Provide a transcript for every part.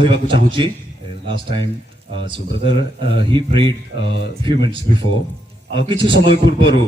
कहबाकू चाहूची Last time, so brother, he prayed few minutes before. आ किछि समय पूर्वरु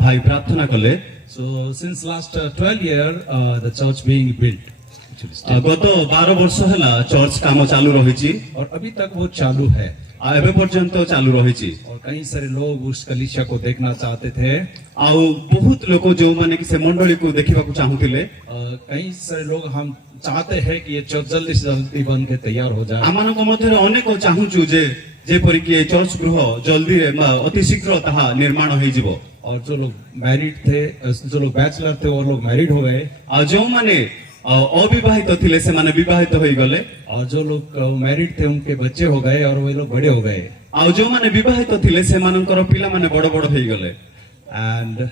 भाई प्रार्थना कले So since last 12 years, the church being built. Actually still. गत 12 वर्ष हला चर्च काम चालू रहिछि और अभी तक वो चालू है एबे पर्यंत चालू रहिछि और कई सारे लोग उस कलीसिया को देखना चाहते थे। आ बहुत लोक जो माने कि से मंडली को देखिबाकू चाहुतिले कई सारे लोग हम चाहते हैं कि ये चर्च जल्दी से जल्दी बन के तैयार हो जाए। आमानक मध्यरे अनेक चाहुचु जे जेपरि कि चर्च गृह जल्दी रे अति शीघ्र ताहा निर्माण होई जिवो और जो लोग मैरिड थे, जो लोग बैचलर थे, वो लोग मैरिड हो गए आ जो माने अविवाहित थिले से माने विवाहित होई गले और जो लोग मैरिड थे उनके बच्चे हो गए और वे लोग बड़े हो गए। आ जो माने विवाहित थिले से मानकर पिला माने बड़ बड़ होई गले एंड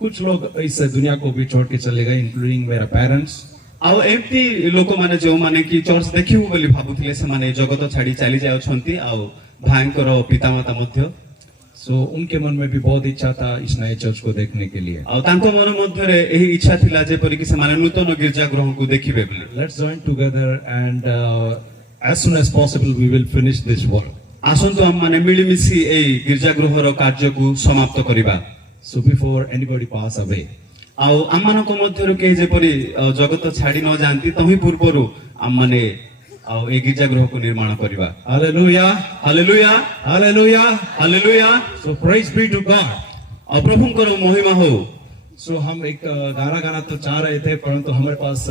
कुछ लोग इस दुनिया को भी छोड़ के चले गए, इंक्लूडिंग मेरा पेरेंट्स। आ एमती लोक माने जो माने कि चर्च देखिबो बोली भाबुथिले से माने जगत छाडी चली जाउछंती आ भाईंकर पितामाता मध्य सो उनके मन में भी बहुत इच्छा था इस नए चर्च को देखने के लिए। आ तांको मन मध्यरे एही इच्छा थिला जे परि कि से माने नूतन गिरजा गृह को देखिबे बोली। Let's join together and as soon as possible we will finish this work. आसंतु हम माने मिली मिसी एही गिरजा गृहर कार्य को समाप्त करिबा। So before anybody pass away आउ आमानक मध्यरु के जेपरि जगत छाडी न जानती तही पूर्वरु आम माने आउ ए गिरजा गृह को निर्माण करिबा। Hallelujah hallelujah hallelujah hallelujah. So praise be to God. और प्रभुंकर महिमा हो। सो हम एक गाना तो चाह रहे थे परंतु हमारे पास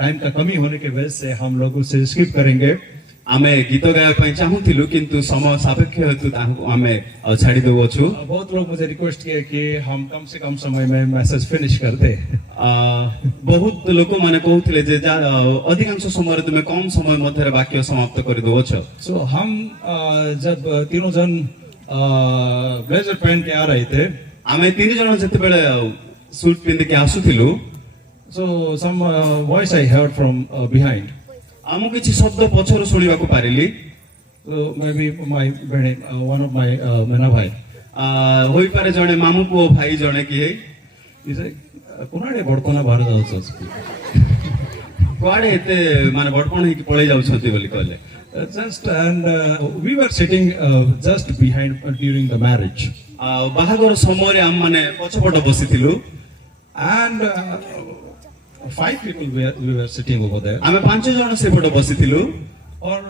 टाइम का कमी होने की वजह से हम लोग उसे स्किप करेंगे। आमे गीत गाया पई चाहूथिलु किंतु समय सापेक्ष हेतु ताहु आमे छाडी देवछु। बहुत लोग मुझे रिक्वेस्ट किए कि हम कम से कम समय में मैसेज फिनिश कर दे। बहुत लोक माने कहउथिले जे अधिकांश समय तुमे कम समय मध्य वाक्य समाप्त कर दोछ। सो हम जब तीनों जन ब्लेजर पहन के आ रहे थे, आमे तीन जन जते बेले सूट पिंद के आसुथिलु। So some voice I heard from behind. आमु किछि शब्द पछरु सुनिबा को पारिली। So maybe my one of my मेना भाई होई पारे जणे मामू को भाई जणे की है इसे कोनाडे बडपना बाहर जाउछ कुआडे एते माने बडपण हे कि पळै जाउछथि बोली कहले। just and we were sitting just behind during the marriage बाहागर समय रे हम माने पछपट बसिथिलु and 5 people we were sitting over there। आमे 5 जण सेपट बसिथिलु और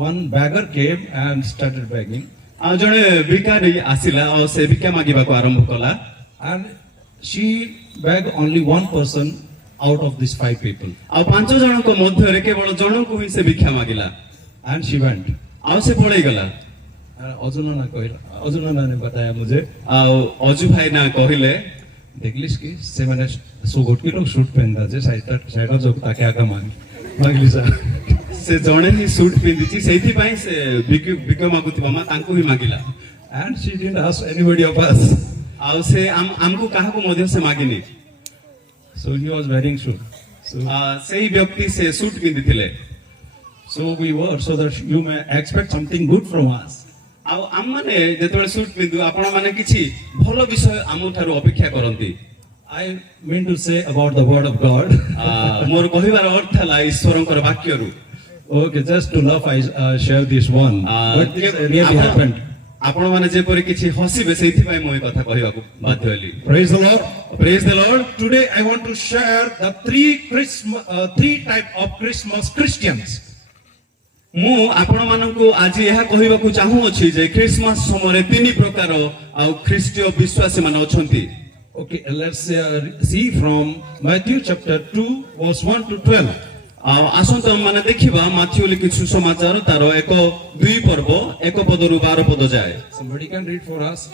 one beggar came and started begging। आ जणे भिखारी आसिला और से भिक्षा मागिबा को आरंभ कला and she begged only one person out of these 5 people। आ 5 जण को मध्य रे केवल जण को ही से भिक्षा मागिला and she went। आ से पळै गला। अजुना ने बताया मुझे आ अजु भाई ना कहिले देखलिस कि से माने सो गोटकी लोग सूट पहनदा जे साइड जोक ताके आका मागली सा से जणे ही सूट पिंदिची सेथि पई से भिक्षा मागुतिबा मा तांको ही मागिला and she didn't ask anybody of us। आ से हमको काहा को मध्य से मागिनी। so he was wearing suit। so सेही व्यक्ति से suit पिंदिथिले। so we were so that you may expect something good from us। आ हम माने जेतबे सूट पिंदु आपण माने किछि भलो विषय हमु थारु अपेक्षा करंती। I mean to say about the word of God। मोर कहिबार अर्थ हला ईश्वरंकर वाक्यरु। okay just to love I share this one but this really happened। आपण माने जे परि किछि हसिबे सेथि पई मोय कथा कहिबा को बाध्य हली। praise the Lord praise the Lord। today I want to share the three type of Christmas Christians। मु आपण मानकु आज यह कहिबा को चाहू अछि जे क्रिसमस समय तीन प्रकार आ ख्रीष्टीय विश्वासी मान अछंती। okay let's see from Matthew chapter 2 verse 1 to 12। आसंत माने देखिबा माथ्यू लिखित सुसमाचार तार 1-2 पर्व 1 पदरु 12 पद जाय। somebody can read for us।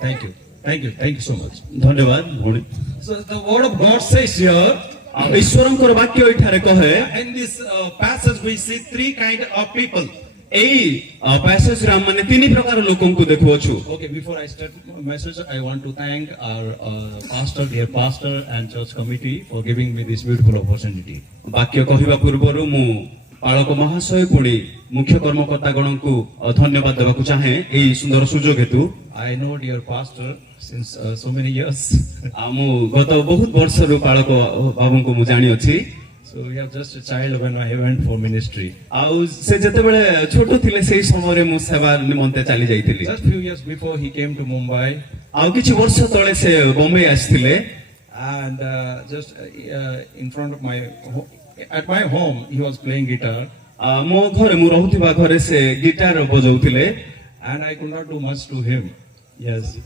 Thank you so much. ଧନ୍ୟବାଦ ଭଉଣୀ। So the word of God says here, ଆଉ ଈଶ୍ୱରଙ୍କର ବାକ୍ୟ ଏଠାରେ କହେ, in this passage we see three kind of people. ଏଇ ପ୍ୟାସେଜରେ ଆମେ ତିନି ପ୍ରକାର ଲୋକଙ୍କୁ ଦେଖୁଅଛୁ। Okay, before I start my message, I want to thank our pastor, dear pastor and church committee for giving me this beautiful opportunity. ବାକ୍ୟ କହିବା ପୂର୍ବରୁ ମୁଁ ପାଳକ ମହାଶୟ ପୁଣି ମୁଖ୍ୟ କର୍ମକର୍ତ୍ତାଗଣଙ୍କୁ ଧନ୍ୟବାଦ ଦେବାକୁ ଚାହେଁ ଏଇ ସୁନ୍ଦର ସୁଯୋଗ ହେତୁ। I know dear pastor since so many years. ଆଉ ମୁଁ ଗତ ବହୁତ ବର୍ଷରୁ ପାଳକ ବାବୁଙ୍କୁ ମୁଁ ଜାଣିଅଛି। So we are just a child when I went for ministry. ଆଉ ସେ ଯେତେବେଳେ ଛୋଟ ଥିଲେ ସେଇ ସମୟରେ ମୁଁ ସେବା ନିମନ୍ତେ ଚାଲି ଯାଇଥିଲି। Just few years before he came to Mumbai, ଆଉ କିଛି ବର୍ଷ ତଳେ ସେ ବମ୍ବେ ଆସିଥିଲେ। and just in front of at my home he was playing guitar, ମୋ ଘରେ ମୁଁ ରହୁଥିବା ଘରେ ସେ guitar ବଜାଉଥିଲେ। and I could not do much to him. Yes,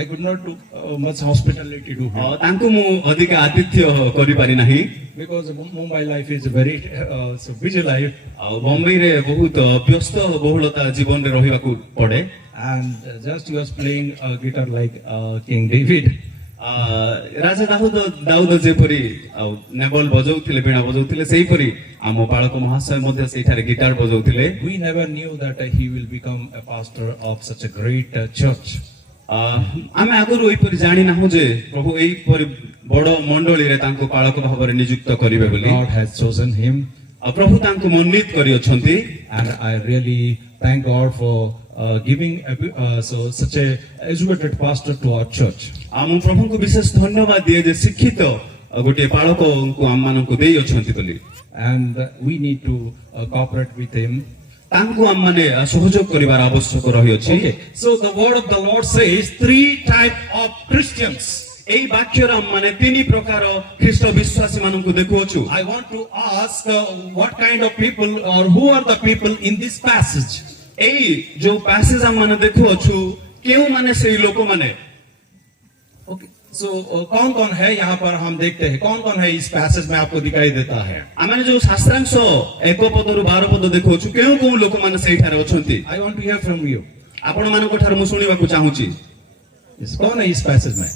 I could not do much hospitality to him ତାଙ୍କୁ ମୁଁ ଅଧିକ ଆତିଥ୍ୟ କରିପାରି ନାହିଁ, because Mumbai life is very so busy life, ଆଉ ବମ୍ବେରେ ବହୁତ ବ୍ୟସ୍ତ ବହୁଳତା ଜୀବନରେ ରହିବାକୁ ପଡେ। and just he was playing guitar like King David. ରାଜା ଦାଉଦ ଯେପରି ଆଉ ନେବଲ ବଜାଉଥିଲେ, ବୀଣା ବଜାଉଥିଲେ, ସେହିପରି ଆମ ପାଳକ ମହାଶୟ ମଧ୍ୟ ସେଇଠାରେ guitar ବଜାଉଥିଲେ। We never knew that he will become a pastor of such a great church. ଆମେ ଆଗରୁ ଏଇପରି ଜାଣିନାହୁଁ ଯେ ପ୍ରଭୁ ଏଇପରି ବଡ ମଣ୍ଡଳୀରେ ତାଙ୍କୁ ପାଳକ ଭାବରେ ନିଯୁକ୍ତ କରିବେ ବୋଲି। God has chosen him, ଆଉ ପ୍ରଭୁ ତାଙ୍କୁ ମନୋନୀତ କରିଅଛନ୍ତି। and I really thank God for giving such a educated pastor to our church. ଆଉ ମୁଁ ପ୍ରଭୁଙ୍କୁ ବିଶେଷ ଧନ୍ୟବାଦ ଦିଏ ଯେ ଶିକ୍ଷିତ ଗୋଟିଏ ପାଳକଙ୍କୁ ଆମମାନଙ୍କୁ ଦେଇଅଛନ୍ତି ବୋଲି। And we need to cooperate with him. ତାଙ୍କୁ ଆମମାନେ ସହଯୋଗ କରିବାର ଆବଶ୍ୟକ ରହିଅଛି। Okay, so the word of the Lord says three type of Christians. ଏଇ ବାକ୍ୟର ଆମମାନେ ତିନି ପ୍ରକାର ଖ୍ରୀଷ୍ଟ ବିଶ୍ୱାସୀ ମାନଙ୍କୁ ଦେଖୁଅଛୁ। I want to ask what kind of people or who are the people in this passage? ଏଇ ଯୋଉ ପ୍ୟାସେଜ ଆମମାନେ ଦେଖୁଅଛୁ କେଉଁମାନେ ସେଇ ଲୋକମାନେ? Okay, so कौन-कौन है यहाँ पर हम देखते हैं, कौन-कौन है इस पैसेज में आपको दिखाई देता है? ଆମମାନେ ଯୋଉ ଶାସ୍ତ୍ରାଂଶ 1 ପଦରୁ 12 ପଦ ଦେଖୁଅଛୁ କେଉଁ କେଉଁ ଲୋକମାନେ ସେଇଠାରେ ଅଛନ୍ତି? I want to hear from you. ଆପଣମାନଙ୍କ ଠାରୁ ମୁଁ ଶୁଣିବାକୁ ଚାହୁଁଛି। कौन है इस पैसेज में?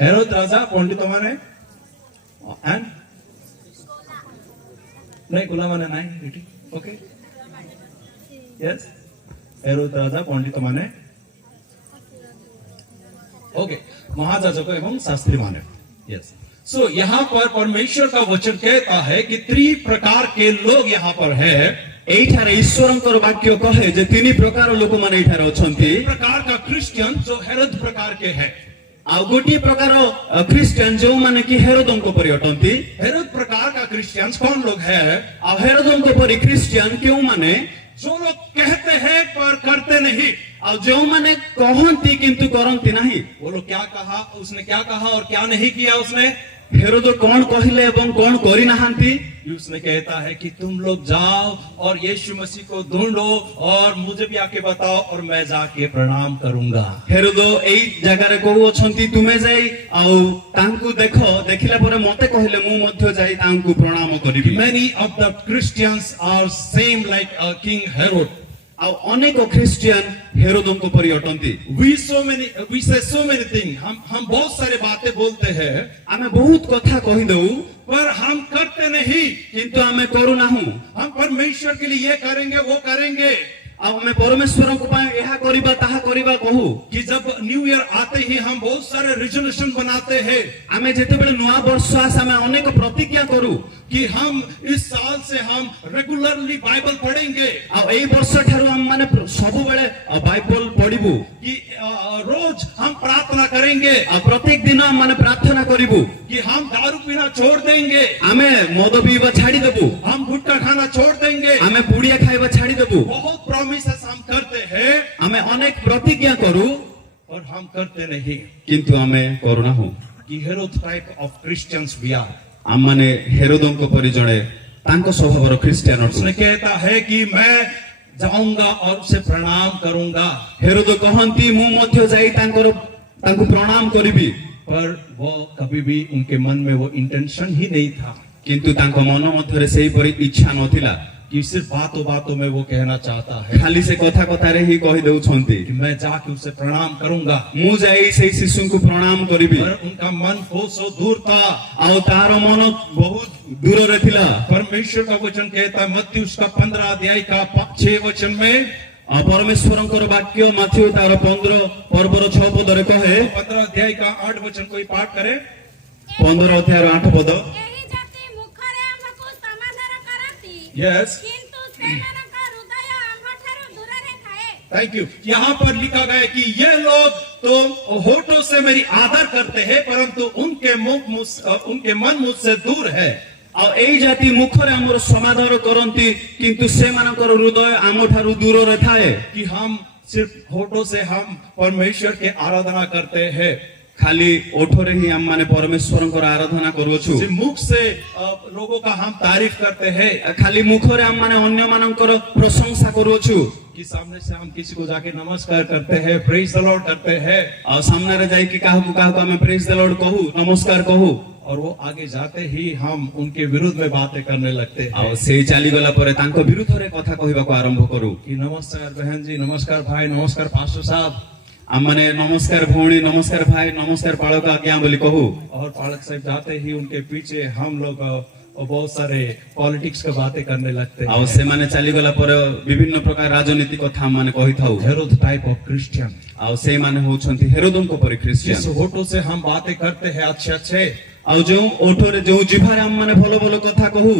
हेरोद राजा, पंडित माने and नहीं गुलाम माने नहीं, okay, yes, हेरोद राजा, पंडित माने, okay, महाजाजक एवं शास्त्री माने, yes. So यहाँ पर परमेश्वर का वचन कहता है कि तीन प्रकार के लोग यहाँ पर है। ଏଇଠାରେ ଈଶ୍ୱରଙ୍କର ବାକ୍ୟ କହେ ଯେ ତିନି ପ୍ରକାର ଲୋକମାନେ ଏଇଠାରେ ଅଛନ୍ତି। प्रकार का क्रिश्चियन जो हेरोद प्रकार के है, ଆଉ ଗୋଟିଏ ପ୍ରକାର ଖ୍ରୀଷ୍ଟିଆନ ଯେଉଁମାନେ କି ହେରୋଦଙ୍କ ପରି ଅଟନ୍ତି। हेरोद प्रकार का क्रिश्चियन कौन लोग है? ଆଉ ହେରୋଦଙ୍କ ପରି ଖ୍ରୀଷ୍ଟିଆନ କେଉଁମାନେ? जो लोग कहते हैं पर करते नहीं। ଆଉ ଯେଉଁମାନେ କହନ୍ତି କିନ୍ତୁ କରନ୍ତି ନାହିଁ। वो लोग क्या कहा, उसने क्या कहा और क्या नहीं किया उसने? ହେରୋଦ କଣ କହିଲେ ଏବଂ କଣ କରିନାହାନ୍ତି? उसने कहता है कि तुम लोग जाओ और यीशु मसीह को ढूंढो और मुझे भी आके बताओ और मैं जाके प्रणाम करूंगा। ହେରୋଦ ଏଇ ଜାଗାରେ କହୁଅଛନ୍ତି ତୁମେ ଯାଇ ଆଉ ତାଙ୍କୁ ଦେଖ, ଦେଖିଲା ପରେ ମତେ କହିଲେ ମୁଁ ମଧ୍ୟ ଯାଇ ତାଙ୍କୁ ପ୍ରଣାମ କରିବି। Many of the Christians are same like King Herod. ଆଉ ଅନେକ ଖ୍ରୀଷ୍ଟିଆନ ହେରୋଦଙ୍କ ପରି ଅଟନ୍ତି। We say so many things. हम बहुत सारे बातें बोलते हैं ଆମେ ବହୁତ କଥା କହିଦଉ पर हम करते नहीं। କିନ୍ତୁ ଆମେ କରୁନାହୁଁ। हम परमेश्वर के लिए ये करेंगे वो करेंगे, ଆଉ ଆମେ ପରମେଶ୍ୱରଙ୍କ ପାଇଁ ଏହା କରିବା ତାହା କରିବା କହୁ। कि जब न्यू ईयर आते ही हम बहुत सारे रेजोल्यूशन बनाते हैं ଆମେ ଯେତେବେଳେ ନୂଆ ବର୍ଷ ଆସେ ଆମେ ଅନେକ ପ୍ରତିଜ୍ଞା କରୁ कि हम इस साल से हम रेगुलरली बाइबल पढ़ेंगे, ଆଉ ଏଇ ବର୍ଷ ଠାରୁ ଆମେ ମାନେ ସବୁବେଳେ ବାଇବଲ ପଢିବୁ, कि रोज हम प्रार्थना करेंगे, ଆଉ ପ୍ରତ୍ୟେକ ଦିନ ଆମେ ମାନେ ପ୍ରାର୍ଥନା କରିବୁ, कि हम दारू पीना छोड़ देंगे, ଆମେ ମଦ ପିଇବା ଛାଡିଦେବୁ, हम गुटखा खाना छोड़ देंगे। ଆମେ ପୁଡିଆ ଖାଇବା ଛାଡିଦେବୁ। बहुत प्रॉमिसेस हम करते हैं ଆମେ ଅନେକ ପ୍ରତିଜ୍ଞା କରୁ और हम करते नहीं। କିନ୍ତୁ ଆମେ କରୁନାହୁଁ। कि हेरोद टाइप ऑफ क्रिश्चियंस भी आर। ଆମମାନେ ହେରୋଦଙ୍କ ପରି ଜଣେ ତାଙ୍କ ସ୍ୱଭାବର ଖ୍ରୀଷ୍ଟିଆନ ଅଟୁ। उसने कहता है कि मैं जाऊंगा और उसे प्रणाम करूंगा, ହେରୋଦ କହନ୍ତି ମୁଁ ମଧ୍ୟ ଯାଇ ତାଙ୍କୁ ପ୍ରଣାମ କରିବି, पर वो कभी भी उनके मन में वो इंटेंशन ही नहीं था। କିନ୍ତୁ ତାଙ୍କ ମନ ମଧ୍ୟରେ ସେହିପରି ଇଚ୍ଛା ନଥିଲା। कि सिर्फ बातों बातों में वो कहना चाहता है खाली से कथा कथारे ही कहि देउछन्ति कि मैं जाके उसे प्रणाम करूंगा, मु जाई सेई शिशुଙ୍କୁ प्रणाम करिबि। पर उनका मन बहुत सो दूर था। आउ तार मन बहुत दूर रे थिला। परमेश्वर का वचन कहता है मत्ती उसका 15 अध्याय का 6 वचन में, परमेश्वरଙ୍କର वाक्य माथ्यू तार 15 पर्वर 6 पदरे कहे, 15 अध्याय का 8 वचन कोई पाठ करे। 15 अध्याय 8 पद। ଏହି ଜାତି ମୁଖରେ ଆମକୁ ସମାଧାନ କରନ୍ତି, यस, କିନ୍ତୁ ସେମାନଙ୍କ ହୃଦୟ ଆମଠାରୁ ଦୂରରେ ଥାଏ। Thank you. यहाँ पर लिखा गया है कि ये लोग तो होठों से मेरी आदर करते हैं परंतु उनके मन मुझसे दूर है। आ एई जाति मुखरे हमर समाधान करंती किंतु सेमानकर हृदय आमठारु दूर रे थाए। कि हम सिर्फ होठों से हम परमेश्वर के आराधना करते हैं, खाली ओठरे ही हम माने परमेश्वरଙ୍କର आराधना करूछु। सिर्फ मुख से लोगों का हम तारीफ करते हैं, खाली मुखरे हम माने अन्य मानकर प्रशंसा करूछु। कि सामने से हम किसी को जाके नमस्कार करते हैं, प्रेज द लॉर्ड करते हैं, आ सामने रे जाई कि काहू हम प्रेज द लॉर्ड कहू, नमस्कार कहू, और वो आगे जाते ही हम उनके विरुद्ध में बातें करने लगते आ हैं से चली गला परे तांको विरुद्धरे कथा कहिबाको आरंभ करू। कि नमस्कार बहन जी, नमस्कार भाई, नमस्कार पास्टर साहब, हम माने नमस्कार भौणी, नमस्कार भाई, नमस्कार पालक आज्ञा बोली कहू। और पालक साहब जाते ही उनके पीछे हम लोग बहुत सारे पॉलिटिक्स का बातें करने लगते आ हैं। से माने चली गला परे विभिन्न प्रकार राजनीति कथा हम माने कहि थाउ। हेरोद टाइप ऑफ क्रिश्चियन, आ से माने होछंती हेरोदनको परि जिस क्रिश्चियन। होठों से हम बातें करते हैं अच्छे अच्छे, आ जो ओठरे जो जिभारे हम माने भलो भलो कथा कहू,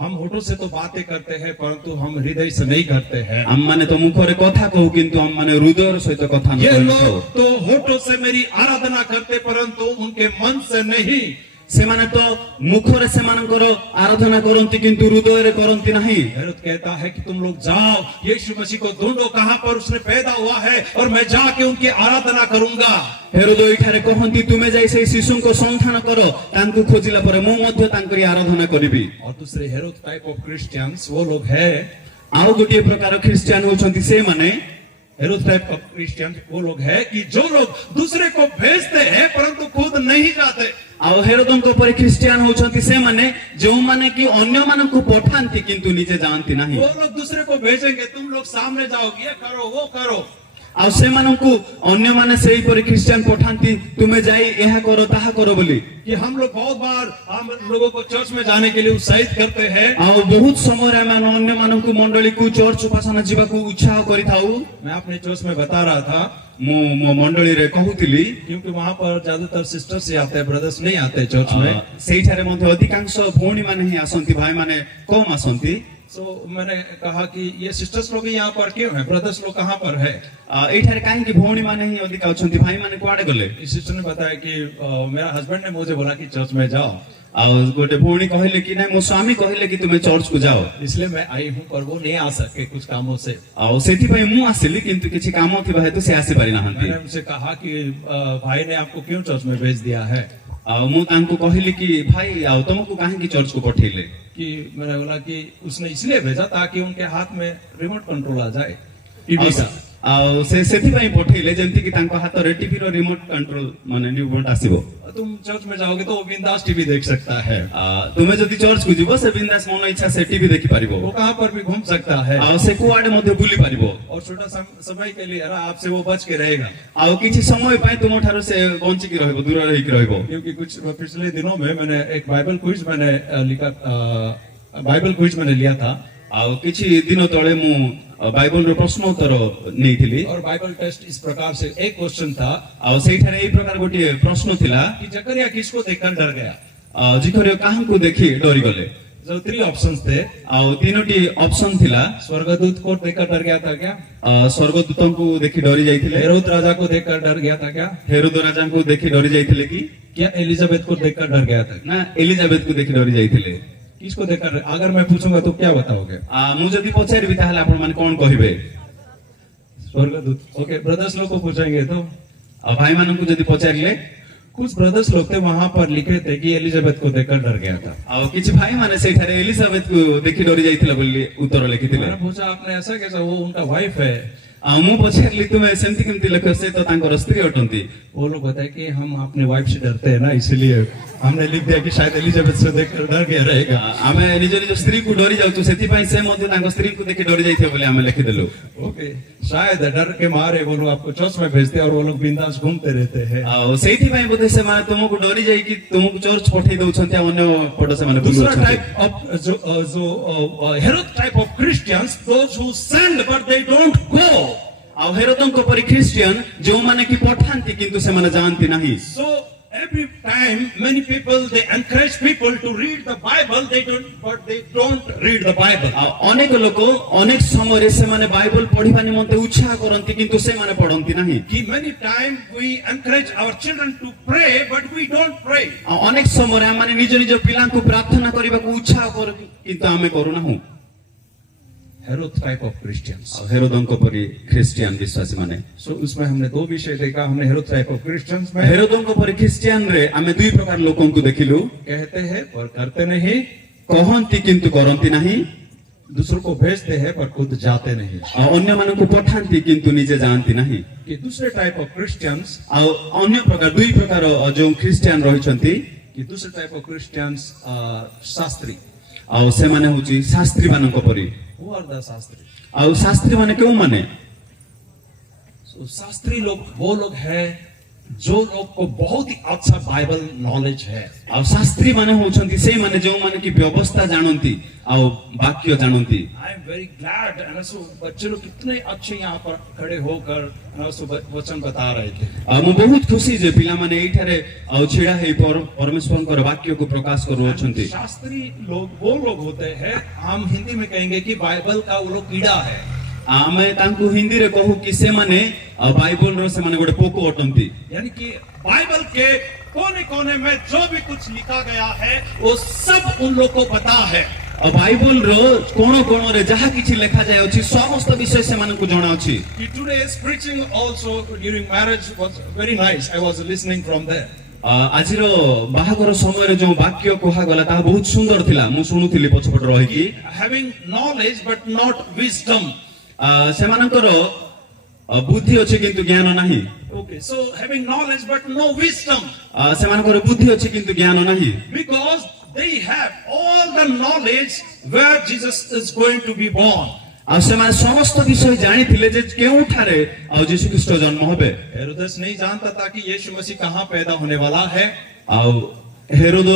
हम होठों से तो बातें करते हैं परंतु हम हृदय से नहीं करते हैं। हम माने तो मुखरे कथा कहू किंतु हम माने हृदयर सहित कथा ये न लोग कहू। तो होठों से मेरी आराधना करते परंतु उनके मन से नहीं। से माने तो मुखरे से मानकर आराधना करंती किंतु हृदय करंती नहीं। हेरोद कहता है कि तुम लोग जाओ यीशु मसीह को ढूंढो, कहां पर उसने पैदा हुआ है, और मैं जाके उनकी आराधना करूंगा। हेरोद एठारे कहंती तुमे जाई से शिशुको संधान करो, तांकु खोजिला परे मु मध्य तांकरी आराधना करिबी। और दूसरे हेरोद टाइप ऑफ क्रिश्चियंस वो लोग है, आउ गोटे प्रकार क्रिश्चियन होछंती से माने हेरोद टाइप ऑफ क्रिश्चियन वो लोग है कि जो लोग दूसरे को भेजते हैं परंतु खुद नहीं जाते। आउ हेरोदनको परे क्रिश्चियन होछंती से माने जो माने कि अन्य मानकु पठांती किंतु निजे जानती नहीं। वो लोग दूसरे को भेजेंगे, तुम लोग सामने जाओ, ये करो वो करो। आउ से मानकु अन्य माने सेही परे क्रिश्चियन पठांती तुमे जाई एहा करो ताहा करो बोली। कि हम लोग बहुत बार हम लोगों को चर्च में जाने के लिए उत्साहित करते हैं। आउ बहुत समय मान अन्य मानकु मंडली को चर्च उपासना जीवाकू उत्साह करिथाउ। मैं अपने चर्च में बता रहा था मो मंडली रे कहूतिली क्योंकि वहां पर ज्यादातर सिस्टर्स ही आते हैं, ब्रदर्स नहीं आते चर्च में। सेठारे मध्ये अधिकांश भौणी माने ही आसंती, भाई माने कम आसंती। तो मैंने कहा कि ये सिस्टर्स लोग यहाँ पर क्यों हैं, ब्रदर्स लोग कहाँ पर है। एठारे काहे कि भौणी माने ही अधिक आछंती, भाई माने कुआडे गले। इस सिस्टर ने बताया कि मेरा हस्बैंड ने मुझे बोला कि चर्च में जाओ, आ गोटे भौणी कहले कि नहीं मो स्वामी कहले कि तुमे चर्च को जाओ, इसलिए मैं आई हूँ, पर वो नहीं आ सके कुछ कामों से। आ सेठी भाई मु आसिली किंतु किछि काम थिबा हेतु से आसी पारि नाहंती। मैंने उनसे कहा कि भाई ने आपको क्यों चर्च में भेज दिया है। आ मु तांको कहली कि भाई आओ तुमको काहे कि चर्च को पठेले। कि मैंने बोला कि उसने इसलिए भेजा ताकि उनके हाथ में रिमोट कंट्रोल आ जाए टीवी का। आ से सेठी भाई पठेले जेंति कि तांको हाथ रे टीवी रो रिमोट कंट्रोल माने रिमोट आसीबो। तुम चर्च में जाओगे तो वो बिंदास टीवी देख सकता है। तुमे जदि चर्च को जीवो से बिंदास मन इच्छा से टीवी देखि पारिबो। वो कहां पर भी घूम सकता है आ से कुआडे मध्ये बुली पारिबो। और छोटा समय के लिए आपसे वो बच के रहेगा। आ किछि समय पय तुम ठारो से बंची की रहबो, दूर रही की रहबो। क्योंकि कुछ पिछले दिनों में मैंने एक बाइबल क्विज मैंने लिखा, बाइबल क्विज मैंने लिया था। आ किछि दिन तळे मु बाइबल रो प्रश्न उत्तर नेइथिली। और बाइबल टेस्ट इस प्रकार से एक क्वेश्चन था, आ सेठारे एई प्रकार गोटे प्रश्न थिला कि जकरिया किसको देखकर डर गया। जिखरे काहंकु देखि डरी गले। जो 3 ऑप्शंस थे, आ तीनोटी ऑप्शन थिला। स्वर्गदूत को देखकर डर गया था क्या, स्वर्गदूतंकु देखि डरी जाइथिले। हेरोद राजा को देखकर डर गया था क्या, हेरोद राजांकु देखि डरी जाइथिले कि क्या एलिजाबेथ को देखकर डर गया था। ना एलिजाबेथ को देखि डरी जाइथिले। किसको देखकर, अगर मैं पूछूंगा तो क्या बताओगे। मु जदि पचारिबि ताहले आपण माने कोन कहिबे। स्वर्गदूत। ओके, ब्रदर्स लोग को पूछेंगे तो भाई माननकु जदि पचारिले कुछ ब्रदर्स लोग थे वहां पर लिखे थे कि एलिजाबेथ को देखकर डर गया था। आ किछि भाई माने सेठारे एलिजाबेथ को देखि डरी जाइथिले बोली उत्तर लिखिथिले। मैंने पूछा आपने ऐसा कैसा, वो उनका वाइफ है। ଆଉ ମୁଁ ପଚାରିଲି ତୁମେ ସେମିତି କେମିତି ଲେଖ, ସେ ତ ତାଙ୍କର ସ୍ତ୍ରୀ ଅଟନ୍ତି। वो लोग बताए कि हम अपने वाइफ से डरते हैं ना, इसीलिए हमने लिख दिया कि शायद एलिजाबेथ से देखकर डर गया रहेगा। ଆମେ ନିଜ ନିଜ ସ୍ତ୍ରୀକୁ ଡରି ଯାଉଛୁ, ସେଥିପାଇଁ ସେ ମଧ୍ୟ ତାଙ୍କ ସ୍ତ୍ରୀକୁ ଦେଖି ଡରି ଯାଇଥିବେ ବୋଲି ଆମେ ଲେଖିଦେଲୁ। ओके, शायद डर के मारे वो लोग आपको चर्च में भेजते हैं और वो लोग बिंदास घूमते रहते हैं। ଆଉ ସେଇଥିପାଇଁ ବୋଧେ ସେମାନେ ତୁମକୁ ଡରି ଯାଇକି ତୁମକୁ ଚର୍ଚ୍ଚ ପଠେଇ ଦଉଛନ୍ତି, ଆଉ ଅନ୍ୟ ପଟ ସେମାନେ दूसरा ବୁଲୁଛନ୍ତି। टाइप ऑफ जो Herod type of Christians, those who send but they don't go. ଆଉ ହେରୋଦଙ୍କ ପରି ଖ୍ରୀଷ୍ଟିଆନ ଯୋଉମାନେ କି ପଠାନ୍ତି କିନ୍ତୁ ସେମାନେ ଯାଆନ୍ତି ନାହିଁ। So every time many people they encourage people to read the Bible, but they don't read the Bible. ଆଉ ଅନେକ ଲୋକ ଅନେକ ସମୟରେ ସେମାନେ ବାଇବଲ ପଢିବା ନିମନ୍ତେ ଉତ୍ସାହ କରନ୍ତି କିନ୍ତୁ ସେମାନେ ପଢନ୍ତି ନାହିଁ। Ki many time we encourage our children to pray, but we don't pray. ଆଉ ଅନେକ ସମୟରେ ଆମେ ନିଜ ନିଜ ପିଲାଙ୍କୁ ପ୍ରାର୍ଥନା କରିବାକୁ ଉତ୍ସାହ କରୁ କିନ୍ତୁ ଆମେ କରୁନାହୁଁ। Herod type of Christians. ଆଉ ହେରୋଦଙ୍କ ପରି ଖ୍ରୀଷ୍ଟିଆନ ବିଶ୍ୱାସୀ ମାନେ। So उसमें हमने दो विषय देखा। हमने हेरोद टाइप ऑफ क्रिश्चियंस में ହେରୋଦଙ୍କ ପରି ଖ୍ରୀଷ୍ଟିଆନ ରେ ଆମେ ଦୁଇ ପ୍ରକାର ଲୋକଙ୍କୁ ଦେଖିଲୁ। कहते हैं पर करते नहीं, କହନ୍ତି କିନ୍ତୁ କରନ୍ତି ନାହିଁ, दूसरों को भेजते हैं पर खुद जाते नहीं। ଆଉ ଅନ୍ୟମାନଙ୍କୁ ପଠାନ୍ତି କିନ୍ତୁ ନିଜେ ଯାଆନ୍ତି ନାହିଁ। कि दूसरे टाइप ऑफ क्रिश्चियंस, ଆଉ ଅନ୍ୟ ପ୍ରକାର ଦୁଇ ପ୍ରକାର ଯୋଉ ଖ୍ରୀଷ୍ଟିଆନ ରହିଛନ୍ତି, कि दूसरे टाइप ऑफ क्रिश्चियंस शास्त्री। ଆଉ ସେମାନେ ହଉଛି ଶାସ୍ତ୍ରୀ ମାନଙ୍କ ପରି। Who are the Shastri? ଆଉ ଶାସ୍ତ୍ରୀ ମାନେ କେଉଁମାନେ? So शास्त्री लोग वो लोग हैं जो लोग को बहुत ही अच्छा बाइबल नॉलेज है। ଆଉ ଶାସ୍ତ୍ରୀ ମାନେ ହଉଛନ୍ତି ସେଇମାନେ ଯୋଉମାନେ କି ବ୍ୟବସ୍ଥା ଜାଣନ୍ତି ଆଉ ବାକ୍ୟ ଜାଣନ୍ତି। I am very glad and also बच्चे लोग कितने अच्छे यहाँ पर खड़े होकर वचन बता रहे थे। ଆଉ ମୁଁ ବହୁତ ଖୁସି ଯେ ପିଲାମାନେ ଏଇଠାରେ ଆଉ ଛିଡା ହେଇ ପରମେଶ୍ୱରଙ୍କର ବାକ୍ୟକୁ ପ୍ରକାଶ କରୁଅଛନ୍ତି। शास्त्री लोग वो लोग होते हैं, हम हिंदी में कहेंगे कि बाइबल का वो लोग कीड़ा है। ଆମେ ତାଙ୍କୁ ହିନ୍ଦୀରେ କହୁ କି ସେମାନେ ବାଇବଲର ସେମାନେ ଗୋଟେ ପୋକ ଅଟନ୍ତି। यानी कि बाइबल के कोने कोने में जो भी कुछ लिखा गया है वो सब उन लोग को पता है। ଆଉ ବାଇବଲର କୋଣ କୋଣରେ ଯାହା କିଛି ଲେଖାଯାଇଅଛି ସମସ୍ତ ବିଷୟ ସେମାନଙ୍କୁ ଜଣାଅଛି। कि today's preaching also during marriage was very nice. I was listening from there. ଆଜିର ବାହାଘର ସମୟରେ ଯୋଉ ବାକ୍ୟ କୁହାଗଲା ତାହା ବହୁତ ସୁନ୍ଦର ଥିଲା, ମୁଁ ଶୁଣୁଥିଲି ପଛପଟେ ରହିକି। Having knowledge but not wisdom. ସେମାନଙ୍କର ବୁଦ୍ଧି ଅଛି କିନ୍ତୁ ଜ୍ଞାନ ନାହିଁ। Okay, so having knowledge but no wisdom. ସେମାନଙ୍କର ବୁଦ୍ଧି ଅଛି କିନ୍ତୁ ଜ୍ଞାନ ନାହିଁ। Because they have all the knowledge where Jesus is going to be born. ଆଉ ସେମାନେ ସମସ୍ତ ବିଷୟ ଜାଣିଥିଲେ ଯେ କେଉଁଠାରେ ଆଉ ଯୀଶୁ ଖ୍ରୀଷ୍ଟ ଜନ୍ମ ହେବେ। हेरोदेस नहीं जानता था कि यीशु मसीह कहाँ पैदा होने वाला है। ଆଉ ହେରୋଦ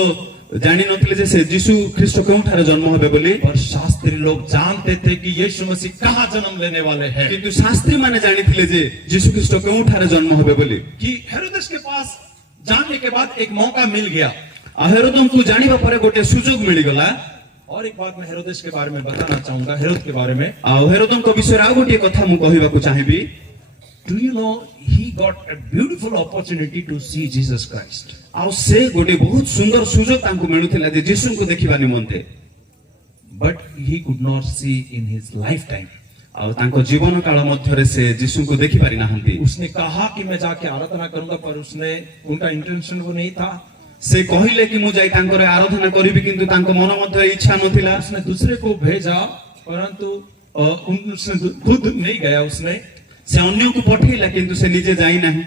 ଜାଣିନଥିଲେ ଯେ ସେ ଯୀଶୁ ଖ୍ରୀଷ୍ଟ କେଉଁଠାରେ ଜନ୍ମ ହେବେ ବୋଲି। पर शास्त्री लोग जानते थे कि यीशु मसीह कहाँ जन्म लेने वाले हैं। କିନ୍ତୁ ଶାସ୍ତ୍ରୀ ମାନେ ଜାଣିଥିଲେ ଯେ ଯୀଶୁ ଖ୍ରୀଷ୍ଟ କେଉଁଠାରେ ଜନ୍ମ ହେବେ ବୋଲି। कि हेरोदेस के पास जानने के बाद एक मौका मिल गया। ଆଉ ହେରୋଦଙ୍କୁ ଜାଣିବା ପରେ ଗୋଟେ ସୁଯୋଗ ମିଳିଗଲା। और एक बात मैं हेरोदेस के बारे में बताना चाहूंगा, हेरोद के बारे में। ଆଉ ହେରୋଦଙ୍କ ବିଷୟରେ ଆଉ ଗୋଟିଏ କଥା ମୁଁ କହିବାକୁ ଚାହିଁବି। Do you know he got a beautiful opportunity to see Jesus Christ. ଆଉ ସେ ଗୋଟେ ବହୁତ ସୁନ୍ଦର ସୁଯୋଗ ତାଙ୍କୁ ମିଳୁଥିଲା ଯେ ଯୀଶୁଙ୍କୁ ଦେଖିବା ନିମନ୍ତେ, But he could not see in his lifetime. ଆଉ ତାଙ୍କ ଜୀବନ କାଳ ମଧ୍ୟରେ ସେ ଯୀଶୁଙ୍କୁ ଦେଖି ପାରି ନାହାନ୍ତି। उसने कहा कि मैं जाके आराधना करूंगा, पर उसने उनका इंटेंशन वो नहीं था। ସେ କହିଲେ କି ମୁଁ ଯାଇ ତାଙ୍କର ଆରାଧନା କରିବି କିନ୍ତୁ ତାଙ୍କ ମନ ମଧ୍ୟରେ ଇଚ୍ଛା ନଥିଲା। उसने दूसरे को भेजा, परंतु उसने खुद नहीं गया। उसने ସେ ଅନ୍ୟକୁ ପଠେଇଲା କିନ୍ତୁ ସେ ନିଜେ ଯାଇନାହିଁ।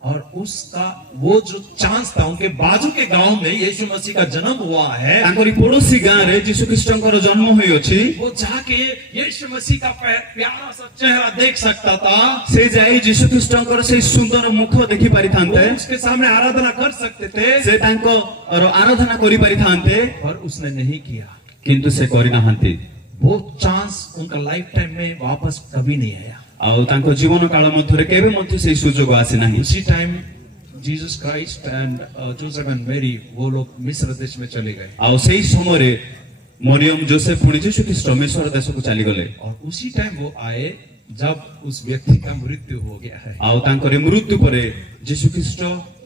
और उसका वो जो चांस था, उनके बाजू के गांव में यीशु मसीह का जन्म हुआ है। ତାଙ୍କରି ପଡୋଶୀ ଗାଁରେ ଯୀଶୁ ଖ୍ରୀଷ୍ଟଙ୍କର ଜନ୍ମ ହୋଇଅଛି। वो जाके यीशु मसीह का प्यारा सा चेहरा देख सकता था। ସେ ଯାଇ ଯୀଶୁ ଖ୍ରୀଷ୍ଟଙ୍କର ସେଇ ସୁନ୍ଦର ମୁଖ ଦେଖି वो ପାରିଥାନ୍ତେ, उसके सामने आराधना कर सकते थे, ସେ ତାଙ୍କର ଆରାଧନା କରିପାରିଥାନ୍ତେ पर उसने नहीं किया। କିନ୍ତୁ ସେ କରିନାହାନ୍ତି। वो चांस उनका लाइफ टाइम में वापस कभी नहीं आया। ଆଉ ତାଙ୍କ ଜୀବନ କାଳ ମଧ୍ୟରେ କେବେ ମଧ୍ୟ ସେଇ ସୁଯୋଗ ଆସିନାହିଁ। उसी time Jesus Christ and Joseph and मेरी वो लोग मिस्र देश में चले गए। ଆଉ ସେଇ ସମୟରେ ମରିୟମ ଯୋସେଫ ପୁଣି ଯୀଶୁ ଖ୍ରୀଷ୍ଟ ମିଶର ଦେଶକୁ ଚାଲିଗଲେ। और उसी टाइम वो आए जब उस व्यक्ति का मृत्यु हो गया है। ଆଉ ତାଙ୍କର ମୃତ୍ୟୁ ପରେ ଯୀଶୁ ଖ୍ରୀଷ୍ଟ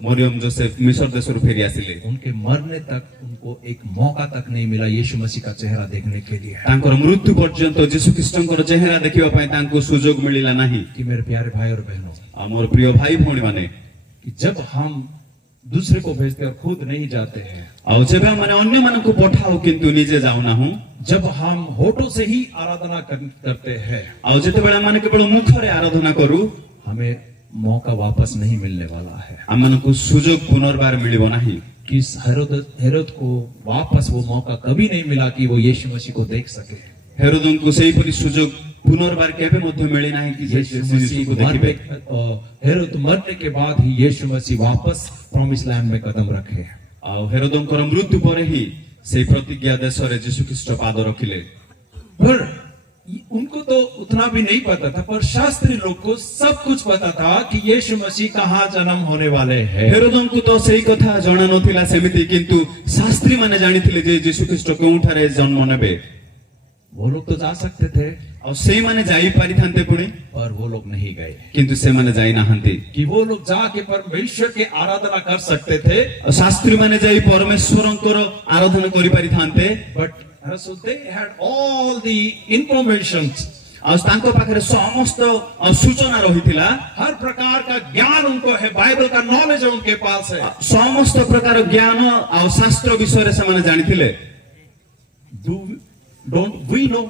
ମରିୟମ ଯୋସେଫ ମିଶର ଦେଶରୁ ଫେରି ଆସିଲେ। उनके मरने तक उनको एक मौका तक नहीं मिला यीशु मसीह का चेहरा देखने के लिए। ତାଙ୍କର ମୃତ୍ୟୁ ପର୍ଯ୍ୟନ୍ତ ଯୀଶୁ ଖ୍ରୀଷ୍ଟଙ୍କର ଚେହେରା ଦେଖିବା ପାଇଁ ତାଙ୍କୁ ସୁଯୋଗ ମିଳିଲା ନାହିଁ। कि मेरे प्यारे भाई और बहनों, ଆଉ ମୋର ପ୍ରିୟ ଭାଇ ଭଉଣୀ ମାନେ, कि जब हम दूसरे को भेजते और खुद नहीं जाते हैं। ଆଉ ଯେବେ ଆମେ ଅନ୍ୟ ମାନଙ୍କୁ ପଠାଉ କିନ୍ତୁ ନିଜେ ଯାଉନାହୁଁ जब हम होठों से ही आराधना करते हैं, ଆଉ ଯେତେବେଳେ ଆମେ କେବଳ ମୁଖରେ ଆରାଧନା କରୁ हमें मौका वापस नहीं मिलने वाला है। ଆମମାନଙ୍କୁ ସୁଯୋଗ ପୁନର୍ବାର ମିଳିବ ନାହିଁ। कि हेरोद को वापस वो मौका कभी नहीं मिला कि वो यीशु मसीह को देख सके। ହେରୋଦଙ୍କୁ ସେହିପରି ସୁଯୋଗ ପୁନର୍ବାର କେବେ ମଧ୍ୟ ମିଳି ନାହିଁ କି ଯେ यीशु ସେ मसीह ଯୀଶୁକୁ ଦେଖିବେ। हेरोद मरने के बाद ही यीशु मसीह वापस प्रॉमिस लैंड में कदम रखे। ଆଉ ହେରୋଦଙ୍କର ମୃତ୍ୟୁ ପରେ ହିଁ ସେଇ ପ୍ରତିଜ୍ଞା ଦେଶରେ ଯୀଶୁଖ୍ରୀଷ୍ଟ ପାଦ ରଖିଲେ। पर उनको तो उतना भी नहीं पता था, पर शास्त्री लोग को सब कुछ पता था कि यीशु मसीह कहाँ जन्म होने वाले हैं। ହେରୋଦଙ୍କୁ ତ ସେଇ କଥା ଜଣା ନଥିଲା ସେମିତି, କିନ୍ତୁ ଶାସ୍ତ୍ରୀ ମାନେ ଜାଣିଥିଲେ ଯେ ଯୀଶୁଖ୍ରୀଷ୍ଟ କେଉଁଠାରେ ଜନ୍ମ ନେବେ। वो लोग तो जा सकते थे, ଆଉ ସେଇମାନେ ଯାଇପାରିଥାନ୍ତେ ପୁଣି, पर वो लोग नहीं गए। କିନ୍ତୁ ସେମାନେ ଯାଇନାହାନ୍ତି। कि वो लोग जाके परमेश्वर की आराधना कर सकते थे, ଆଉ ଶାସ୍ତ୍ରୀ ମାନେ ଯାଇ ପରମେଶ୍ୱରଙ୍କର ଆରାଧନା କରିପାରିଥାନ୍ତେ, but so they had all the information, ଆଉ ତାଙ୍କ ପାଖରେ ସମସ୍ତ ସୂଚନା ରହିଥିଲା। हर प्रकार का ज्ञान उनको है, बाइबल का नॉलेज उनके पास है। ସମସ୍ତ ପ୍ରକାର ଜ୍ଞାନ ଆଉ ଶାସ୍ତ୍ର ବିଷୟରେ ସେମାନେ ଜାଣିଥିଲେ। Don't we know?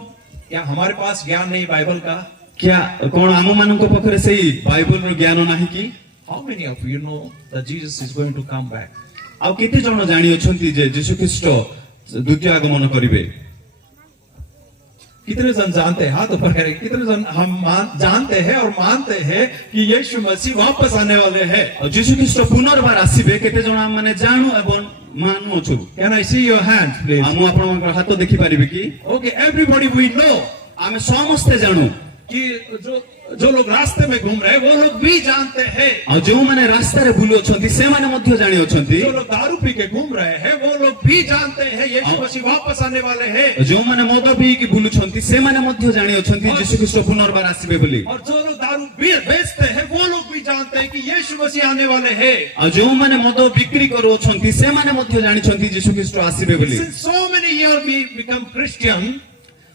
क्या हमारे पास ज्ञान नहीं बाइबल का? କଣ ଆମ ମାନଙ୍କ ପାଖରେ ସେଇ ବାଇବଲର ଜ୍ଞାନ ନାହିଁ କି? How many of you know that Jesus is going to come back? ଆଉ କେତେ ଜଣ ଜାଣିଅଛନ୍ତି ଯେ ଯୀଶୁଖ୍ରୀଷ୍ଟ ଦ୍ୱିତୀୟ ଆଗମନ କରିବେ? कितने जन जानते हैं? हाथ ऊपर करें। कितने जन हम जानते हैं और मानते हैं कि यीशु मसीह वापस आने वाले हैं? ଆଉ ଯୀଶୁଖ୍ରୀଷ୍ଟ ପୁନର୍ବାର ଆସିବେ କେତେ ଜଣ ଆମମାନେ ଜାଣୁ ଏବଂ ମାନୁଅଛୁ? Can I see your hand, please? ଆଉ ମୁଁ ଆପଣଙ୍କର ହାତ ଦେଖିପାରିବି କି? Okay, everybody we know ଆମେ ସମସ୍ତେ ଜାଣୁ कि जो लोग रास्ते में घूम रहे हैं वो लोग भी जानते हैं। ଆଉ ଯେଉଁମାନେ ରାସ୍ତାରେ ବୁଲୁଅଛନ୍ତି ସେମାନେ ମଧ୍ୟ ଜାଣିଅଛନ୍ତି। जो लोग दारू पी के घूम रहे हैं वो लोग भी जानते हैं यीशु मसीह वापस आने वाले हैं। ଯେଉଁମାନେ ମଦ ପିଇକି ବୁଲୁଛନ୍ତି ସେମାନେ ମଧ୍ୟ ଜାଣିଅଛନ୍ତି ଯୀଶୁଖ୍ରୀଷ୍ଟ ପୁନର୍ବାର ଆସିବେ ବୋଲି। और जो लोग दारू बेचते हैं वो लोग भी जानते हैं कि यीशु मसीह आने वाले हैं। ଆଉ ଯେଉଁମାନେ ମଦ ବିକ୍ରି କରୁଅଛନ୍ତି ସେମାନେ ମଧ୍ୟ ଜାଣିଛନ୍ତି ଯୀଶୁଖ୍ରୀଷ୍ଟ ଆସିବେ ବୋଲି। Since so many years we become Christian,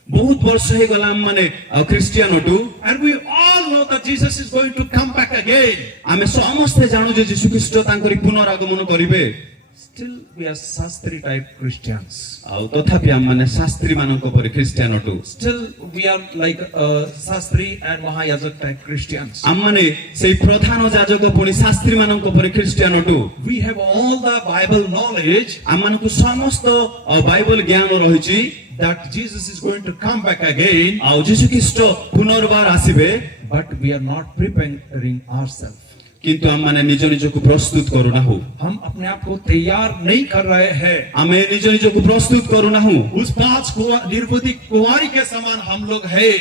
ବହୁତ ବର୍ଷ ହେଇଗଲା ଆମମାନେ ଖ୍ରୀଷ୍ଟିଆନ ଅଟୁ, and we all know that Jesus is going to come back again. ଆମେ ସମସ୍ତେ ଜାଣୁ ଯେ ଯୀଶୁଖ୍ରୀଷ୍ଟ ତାଙ୍କରି ପୁନରାଗମନ କରିବେ। Still we are Shastri type Christians. ଆଉ ତଥାପି ଆମମାନେ ଶାସ୍ତ୍ରୀ ମାନଙ୍କ ପରି ଖ୍ରୀଷ୍ଟିଆନ ଅଟୁ। Still we are like Shastri and Mahayajak type Christians. ଆମମାନେ ସେଇ ପ୍ରଧାନ ଯାଜକ ପୁଣି ଶାସ୍ତ୍ରୀ ମାନଙ୍କ ପରି ଖ୍ରୀଷ୍ଟିଆନ ଅଟୁ। We have all the Bible knowledge ଆମମାନଙ୍କୁ ସମସ୍ତ ବାଇବଲ ଜ୍ଞାନ ରହିଛି that Jesus is going to come back again, ଆଉ ଯୀଶୁଖ୍ରୀଷ୍ଟ ପୁନର୍ବାର ଆସିବେ, but we are not preparing ourselves. କିନ୍ତୁ ଆମମାନେ ନିଜ ନିଜକୁ ପ୍ରସ୍ତୁତ କରୁନାହୁଁ। हम अपने आप को तैयार नहीं कर रहे हैं। ଆମେ ନିଜ ନିଜକୁ ପ୍ରସ୍ତୁତ କରୁନାହୁଁ। उस 5 निर्बुद्धि कुंवारी के समान हम लोग हैं।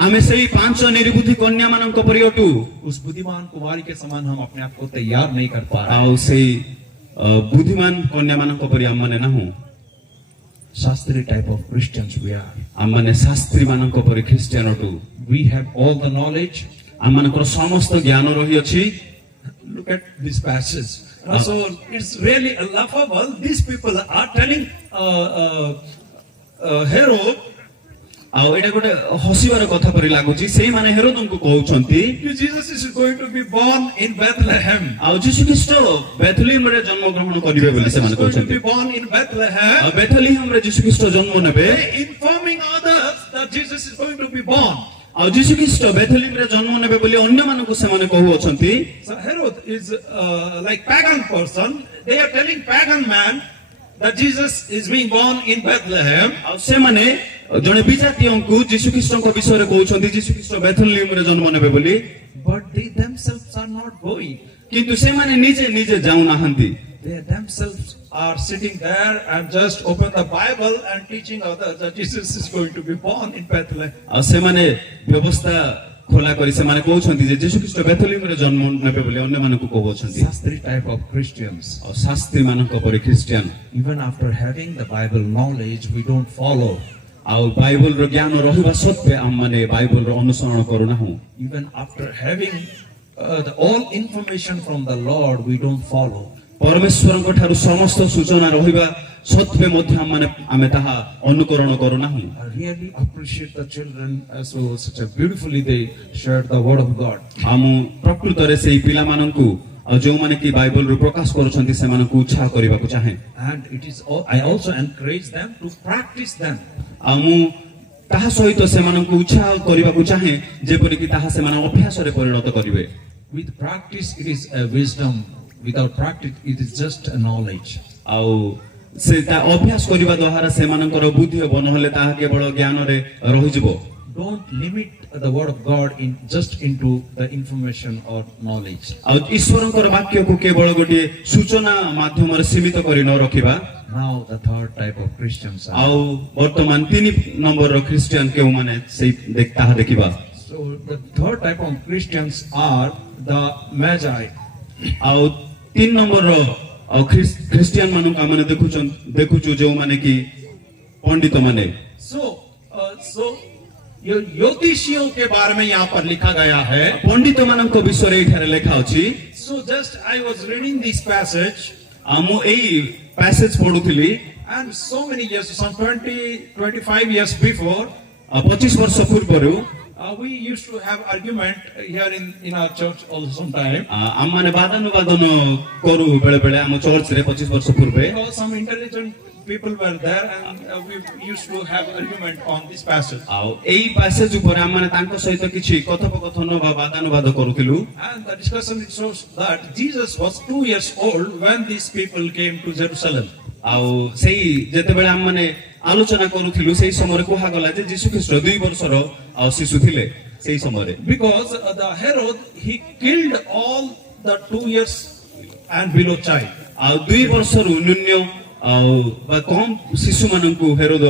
ଆମେ ସେଇ 5 ନିର୍ବୁଦ୍ଧି କନ୍ୟା ମାନଙ୍କ ପରି ଅଟୁ। उस बुद्धिमान कुंवारी के समान हम अपने आप को तैयार नहीं कर पा रहे। ଆଉ ସେଇ ବୁଦ୍ଧିମାନ କନ୍ୟା ମାନଙ୍କ ପରି ଆମମାନେ ନାହୁଁ। Shastri type of Christians we are. ଆମମାନେ ଶାସ୍ତ୍ରୀ ମାନଙ୍କ ପରି ଖ୍ରୀଷ୍ଟିଆନ ଅଟୁ। We have all the knowledge. ଆମମାନଙ୍କର ସମସ୍ତ ଜ୍ଞାନ ରହିଅଛି। Look at this passage. So it's really laughable. These people are telling Herod, ଆଉ ଏଇଟା ଗୋଟେ ହସିବାର କଥା ପରି ଲାଗୁଛି। ସେଇମାନେ ହେରୋଦଙ୍କୁ କହୁଛନ୍ତି Jesus is going to be born in Bethlehem. ଆଉ ଯୀଶୁଖ୍ରୀଷ୍ଟ ବେଥଲିହମରେ ଜନ୍ମଗ୍ରହଣ କରିବେ ବୋଲି Jesus ସେମାନେ is going to କହୁଛନ୍ତି। be born in Bethlehem. ଆଉ ବେଥଲିହମରେ ଯୀଶୁଖ୍ରୀଷ୍ଟ ଜନ୍ମ ନେବେ। Informing others that Jesus is going to be born. ଆଉ ଯୀଶୁଖ୍ରୀଷ୍ଟ ବେଥଲିହମରେ ଜନ୍ମ ନେବେ ବୋଲି ଅନ୍ୟମାନଙ୍କୁ ସେମାନେ କହୁଅଛନ୍ତି। So Herod is like pagan person. They are telling pagan man that Jesus is being born in Bethlehem. ଆଉ ସେମାନେ ଜଣେ ବିଜାତୀୟଙ୍କୁ ଯୀଶୁଖ୍ରୀଷ୍ଟଙ୍କ ବିଷୟରେ କହୁଛନ୍ତି ଯୀଶୁଖ୍ରୀଷ୍ଟ ବେଥଲିହମରେ ଜନ୍ମ ନେବେ ବୋଲି, But they themselves are not going. କିନ୍ତୁ ସେମାନେ ନିଜେ ନିଜେ ଯାଉନାହାନ୍ତି। They themselves are sitting there and just open the Bible and teaching others that Jesus is going to be born in Bethlehem. ଆଉ ସେମାନେ ବ୍ୟବସ୍ଥା ଖୋଲା କରି ସେମାନେ କହୁଛନ୍ତି ଯେ ଯୀଶୁଖ୍ରୀଷ୍ଟ ବେଥଲିହମରେ ଜନ୍ମ ନେବେ ବୋଲି ଅନ୍ୟମାନଙ୍କୁ କହୁଅଛନ୍ତି। Shastri type of Christians. ଆଉ ଶାସ୍ତ୍ରୀ ମାନଙ୍କ ପରି Christian. Even after having the Bible knowledge, we don't follow. ଆଉ ବାଇବଲର ଜ୍ଞାନ ରହିବା ସତ୍ତ୍ୱେ ଆମମାନେ ବାଇବଲର ଅନୁସରଣ କରୁନାହୁଁ। Even after having all information from the Lord, we don't follow. ପରମେଶ୍ୱରଙ୍କ ଠାରୁ ସମସ୍ତ ସୂଚନା ରହିବା ସତ୍ତ୍ୱେ ମଧ୍ୟ ଆମେ ତାହା ଅନୁକରଣ କରୁନାହୁଁ। I really appreciate the children so such a beautifully they shared the word of God. ଆଉ ମୁଁ ପ୍ରକୃତରେ ସେଇ ପିଲାମାନଙ୍କୁ ଆଉ ଯେଉଁମାନେ କି ବାଇବଲରୁ ପ୍ରକାଶ କରୁଛନ୍ତି ସେମାନଙ୍କୁ ଉତ୍ସାହ କରିବାକୁ ଚାହେଁ And I also encourage them to practice them. ଆଉ ମୁଁ ତାହା ସହିତ ସେମାନଙ୍କୁ ଉତ୍ସାହ କରିବାକୁ ଚାହେଁ ଯେପରିକି ତାହା ସେମାନେ ଅଭ୍ୟାସରେ ପରିଣତ କରିବେ With practice, it is a wisdom. Without practice, it is just a knowledge. ଆଉ ସେ ତା ଅଭ୍ୟାସ କରିବା ଦ୍ୱାରା ସେମାନଙ୍କର ବୁଦ୍ଧି ହେବ ନହେଲେ ତାହା କେବଳ ଜ୍ଞାନରେ ରହିଯିବ Don't limit the word of God just into the information or knowledge. ଆଉ ଈଶ୍ୱରଙ୍କର ବାକ୍ୟକୁ କେବଳ ଗୋଟିଏ ସୂଚନା ମାଧ୍ୟମରେ ସୀମିତ କରି ନ ରଖିବା Now the third type of Christians are. ଆଉ ବର୍ତ୍ତମାନ 3 ନମ୍ବରର ଖ୍ରୀଷ୍ଟିଆନ କେଉଁମାନେ ସେଇ ତାହା ଦେଖିବା So the third type of Christians are the Magi. ଆଉ 3 ନମ୍ବରର ଆଉ ଖ୍ରୀଷ୍ଟିଆନ ମାନଙ୍କୁ ଆମେ ଦେଖୁଛୁ ଯେଉଁମାନେ କି ପଣ୍ଡିତ ମାନେ So ये ज्योतिषियों के बारे में यहाँ पर लिखा गया है. ପଣ୍ଡିତ ମାନଙ୍କ ବିଷୟରେ ଏଠାରେ ଲେଖା ଅଛି So just I was reading this passage, ଆଉ ମୁଁ ଏଇ ପ୍ୟାସେଜ ପଢୁଥିଲି and so many years, some 25 years before, 25 ବର୍ଷ ପୂର୍ବରୁ we used to have argument here in our church also sometime. ଆମମାନେ ବାଦାନୁବାଦନ କରୁ ବେଳେ ବେଳେ ଆମ ଚର୍ଚ୍ଚରେ 25 ବର୍ଷ ପୂର୍ବେ Because some intelligent people were there, and we used to have argument on this passage. ଆଉ ଏଇ ପ୍ୟାସେଜ ଉପରେ ଆମମାନେ ତାଙ୍କ ସହିତ କିଛି କଥୋପକଥନ ବା ବାଦାନୁବାଦ କରୁଥିଲୁ And the discussion shows that Jesus was 2 years old when these people came to Jerusalem. ଆଉ ସେଇ ଯେତେବେଳେ ଆମମାନେ ଆଲୋଚନା କରୁଥିଲୁ ସେଇ ସମୟରେ କୁହାଗଲା ଯେ ଯୀଶୁ ଖ୍ରୀଷ୍ଟ 2 ବର୍ଷର ଆଉ ଶିଶୁ ଥିଲେ ସେଇ ସମୟରେ Because the Herod, he killed all the 2 years and below child. ଆଉ 2 ବର୍ଷରୁ ନ୍ୟୁନ୍ୟ ଆଉ ବା କମ ଶିଶୁ ମାନଙ୍କୁ ହେରୋଦ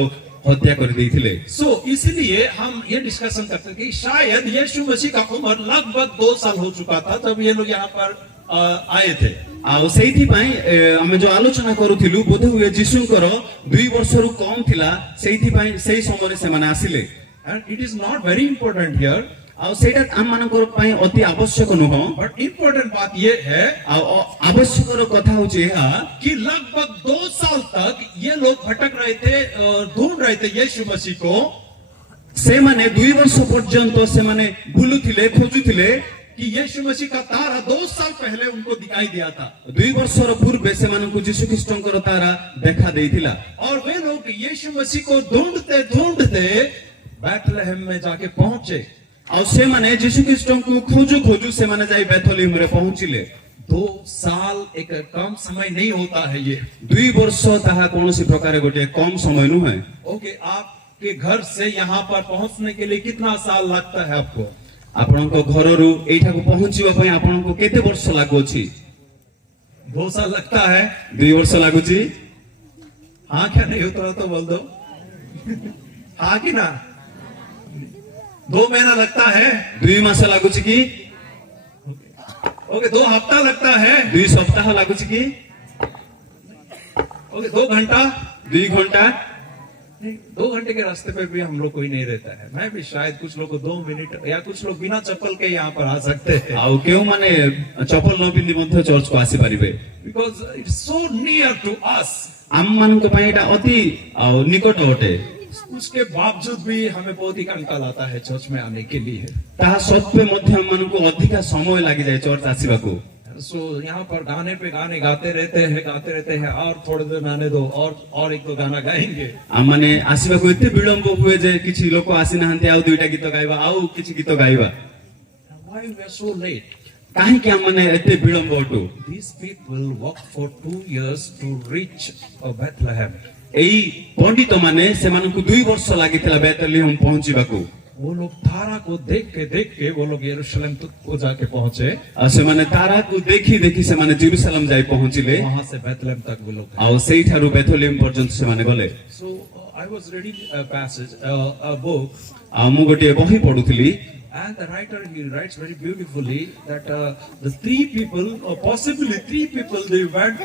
हत्या कर ଦେଇଥିଲେ So इसीलिए हम ये डिस्कशन करते हैं कि शायद यीशु मसीह का उम्र लगभग 2 साल हो चुका था जब ये लोग यहाँ पर आए थे. ଆଉ ସେଇଥିପାଇଁ ଆମେ ଯୋଉ ଆଲୋଚନା କରୁଥିଲୁ ବୋଧେ ହୁଏ ଯୀଶୁଙ୍କର 2 ବର୍ଷରୁ କମ ଥିଲା ସେଇଥିପାଇଁ ସେଇ ସମୟରେ ସେମାନେ ଆସିଲେ. And it is not very important here. ଆଉ ସେଇଟା ଆମମାନଙ୍କର ପାଇଁ ଅତି ଆବଶ୍ୟକ ନୁହଁ. But important बात ये है ଆଉ ଆବଶ୍ୟକର କଥା ହଉଛି ଏହା कि लगभग 2 साल तक ये लोग भटक रहे थे, ढूंढ रहे थे यीशु मसीह को. ସେମାନେ 2 ବର୍ଷ ପର୍ଯ୍ୟନ୍ତ ସେମାନେ ବୁଲୁଥିଲେ ଖୋଜୁଥିଲେ कि यीशु मसीह का तारा 2 साल पहले उनको दिखाई दिया था. 2 ବର୍ଷର ପୂର୍ବେ ସେମାନଙ୍କୁ ଯୀଶୁ ଖ୍ରୀଷ୍ଟଙ୍କର ତାରା ଦେଖା ଦେଇଥିଲା. और वे लोग यीशु मसीह को ढूंढते ढूंढते बैथलेहम में जाके पहुंचे. ଆଉ ସେମାନେ ଯୀଶୁ ଖ୍ରୀଷ୍ଟଙ୍କୁ ଖୋଜୁ ଖୋଜୁ ସେମାନେ ଯାଇ ବେଥଲେହେମରେ ପହଞ୍ଚିଲେ. 2 साल एक कम समय नहीं होता है ये. 2 ବର୍ଷ ତାହା କୌଣସି ପ୍ରକାର ଗୋଟିଏ କମ ସମୟ ନୁହେଁ. ओके, आपके घर से यहाँ पर पहुंचने के लिए कितना साल लगता है आपको? ଆପଣଙ୍କ ଘରରୁ ଏଇଠାକୁ ପହଞ୍ଚିବା ପାଇଁ ଆପଣଙ୍କୁ କେତେ ବର୍ଷ ଲାଗୁଛି? 2 साल लगता है. 2 ବର୍ଷ ଲାଗୁଛି? हाँ क्या नहीं उतरा तो बोल दो. हाँ कि ना? 2 महीना लगता है. 2 ମାସ ଲାଗୁଛି କି? ओके, 2 हफ्ता लगता है. 2 ସପ୍ତାହ ଲାଗୁଛି କି? ओके, 2 घंटा. 2 ଘଣ୍ଟା? 2 घंटे के रास्ते पे भी हम लोग कोई नहीं रहता है. मैं भी शायद कुछ लोग को 2 मिनट या कुछ लोग बिना चप्पल के यहाँ पर आ सकते हैं. ଆଉ କେଉଁମାନେ ଚପଲ ନ ପିନ୍ଧି ମଧ୍ୟ ଚର୍ଚ୍ଚକୁ ଆସିପାରିବେ? Because it's so near to us. ଆମମାନଙ୍କ ପାଇଁ ଏଇଟା ଅତି ଆଉ ନିକଟ ଅଟେ. उसके बावजूद भी हमें बहुत ही कंकाल आता है चर्च में आने के लिए. ତାହା ସତ୍ତ୍ୱେ ମଧ୍ୟ ଆମମାନଙ୍କୁ ଅଧିକା ସମୟ ଲାଗିଯାଏ ଚର୍ଚ୍ଚ ଆସିବାକୁ. सो यहाँ पर गाने पे गाने गाते रहते हैं और थोड़ी देर आने दो और 1-2 गाना गाएंगे. ଆମମାନେ ଆସିବାକୁ ଏତେ ବିଳମ୍ବ ହୁଏ ଯେ କିଛି ଲୋକ ଆସିନାହାନ୍ତି ଆଉ 2ଟା ଗୀତ ଗାଇବା ଆଉ କିଛି ଗୀତ ଗାଇବା. Why we are so late? କାହିଁକି ଆମମାନେ ଏତେ ବିଳମ୍ବ ଅଟୁ? These people walked for 2 years to reach Bethlehem. ଏଇ ପଣ୍ଡିତ ମାନେ ସେମାନଙ୍କୁ 2 ବର୍ଷ ଲାଗିଥିଲା ବେଥଲେହେମ ପହଞ୍ଚିବାକୁ. वो लोग तारा को देख के वो लोग यरूशलेम तक को जाके पहुंचे. ଆଉ ସେମାନେ ତାରାକୁ ଦେଖି ଦେଖି ସେମାନେ ଜେରୁସାଲେମ ଯାଇ ପହଞ୍ଚିଲେ. वहां से बेथलेहम तक वो लोग. ଆଉ ସେଇଠାରୁ ବେଥଲେହେମ ପର୍ଯ୍ୟନ୍ତ ସେମାନେ ଗଲେ. So I was reading a passage, a book, ଆଉ ମୁଁ ଗୋଟିଏ ବହି ପଢୁଥିଲି. and the writer, he writes very beautifully that the 3 people, or possibly 3 people, they went